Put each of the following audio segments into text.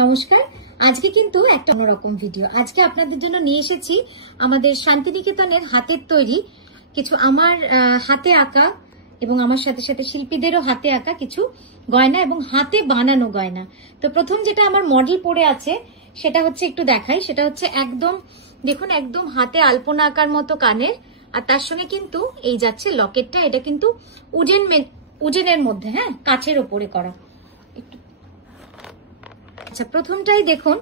নমস্কার। আজকে কিন্তু একটা অন্যরকম ভিডিও। আজকে আপনাদের জন্য নিয়ে এসেছি আমাদের শান্তিনিকেতনের হাতের তৈরি কিছু আমার হাতে আঁকা এবং আমার সাথে সাথে শিল্পীদেরও হাতে আঁকা কিছু গয়না এবং হাতে বানানো গয়না। তো প্রথম যেটা আমার মডেল পড়ে আছে সেটা হচ্ছে একটু দেখাই। সেটা হচ্ছে একদম দেখুন, একদম হাতে আলপনা আঁকার মতো কানের, আর তার সঙ্গে কিন্তু এই যাচ্ছে লকেটটা। এটা কিন্তু উডেনের মধ্যে, হ্যাঁ, কাচের ওপরে করা। আচ্ছা, প্রথমটাই দেখুন,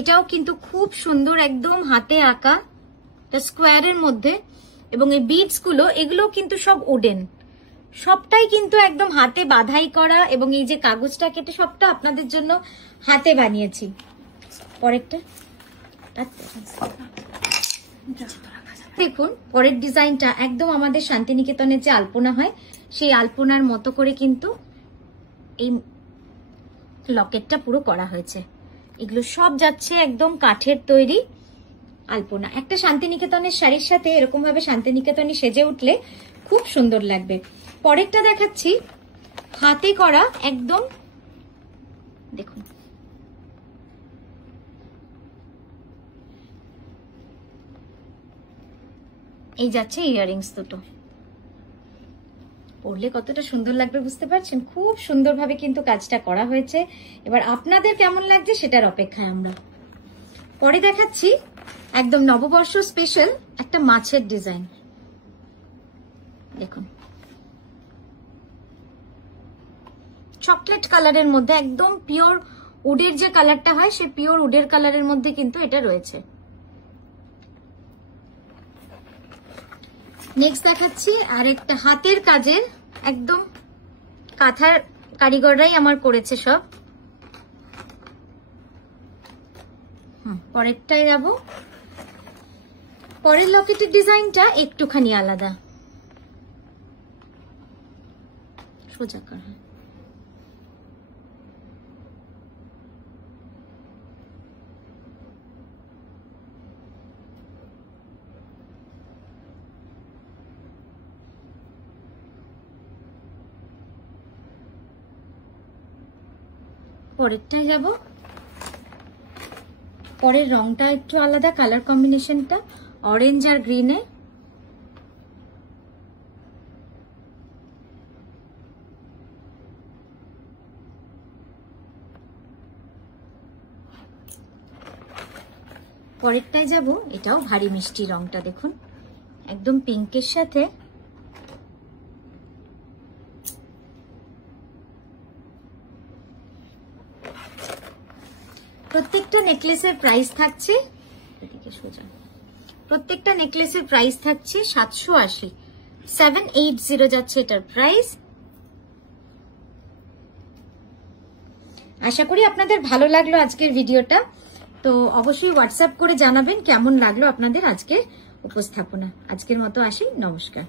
এটাও কিন্তু খুব সুন্দর, একদম হাতে আঁকা, স্কোয়ারের মধ্যে, এবং এই বিডস গুলো এগুলো কিন্তু সব উডেন, সবটাই কিন্তু একদম হাতে বাধাই করা, এবং এই যে কাগজটা কেটে সবটা আপনাদের জন্য হাতে বানিয়েছি। পরেরটা দেখুন, পরের ডিজাইনটা একদম আমাদের শান্তিনিকেতনের যে আলপনা হয় সেই আলপনার মতো করে কিন্তু এই লকেটটা পুরো করা হয়েছে। এগুলো সব যাচ্ছে একদম কাঠের তৈরি আলপনা। একটা শান্তিনিকেতনের শাড়ির সাথে এরকম ভাবে শান্তিনিকেতনে সেজে উঠলে খুব সুন্দর লাগবে। পরেরটা দেখাচ্ছি হাতে করা, একদম দেখুন, এই যাচ্ছে ইয়াররিংস দুটো। পরলে কতটা সুন্দর লাগবে বুঝতে পারছেন? খুব সুন্দরভাবে কিন্তু কাজটা করা হয়েছে। এবার আপনাদের কেমন লাগছে সেটার অপেক্ষায় আমরা। পরে দেখাচ্ছি একদম নববর্ষ স্পেশাল একটা মাছের ডিজাইন। দেখুন, চকলেট কালারের মধ্যে, একদম পিওর উডের যে কালারটা হয় সে পিওর উডের কালারের মধ্যে কিন্তু এটা রয়েছে। নেক্সট দেখাচ্ছি আর একটা হাতের কাজের, একদম কাঁথার কারিগররাই আমার করেছে সব। পরেরটাই যাব। পরের লকেটের ডিজাইনটা একটুখানি আলাদা, সোজা করা। পরেরটাই যাব। পরের রংটা একটু আলাদা, কালার কম্বিনেশনটা অরেঞ্জ আর গ্রিনে। পরেরটাই যাব, এটাও ভারী মিষ্টি রংটা, দেখুন একদম পিঙ্কের সাথে। প্রত্যেকটা নেকলেসের প্রাইস থাকছে, এদিকে সোজা, প্রত্যেকটা নেকলেসের প্রাইস থাকছে 780, 780 যাচ্ছে এটার প্রাইস। আশা করি আপনাদের ভালো লাগলো আজকের ভিডিওটা। তো অবশ্যই হোয়াটসঅ্যাপ করে জানাবেন কেমন লাগলো আপনাদের আজকের উপস্থাপনা। আজকের মতো আসি, নমস্কার।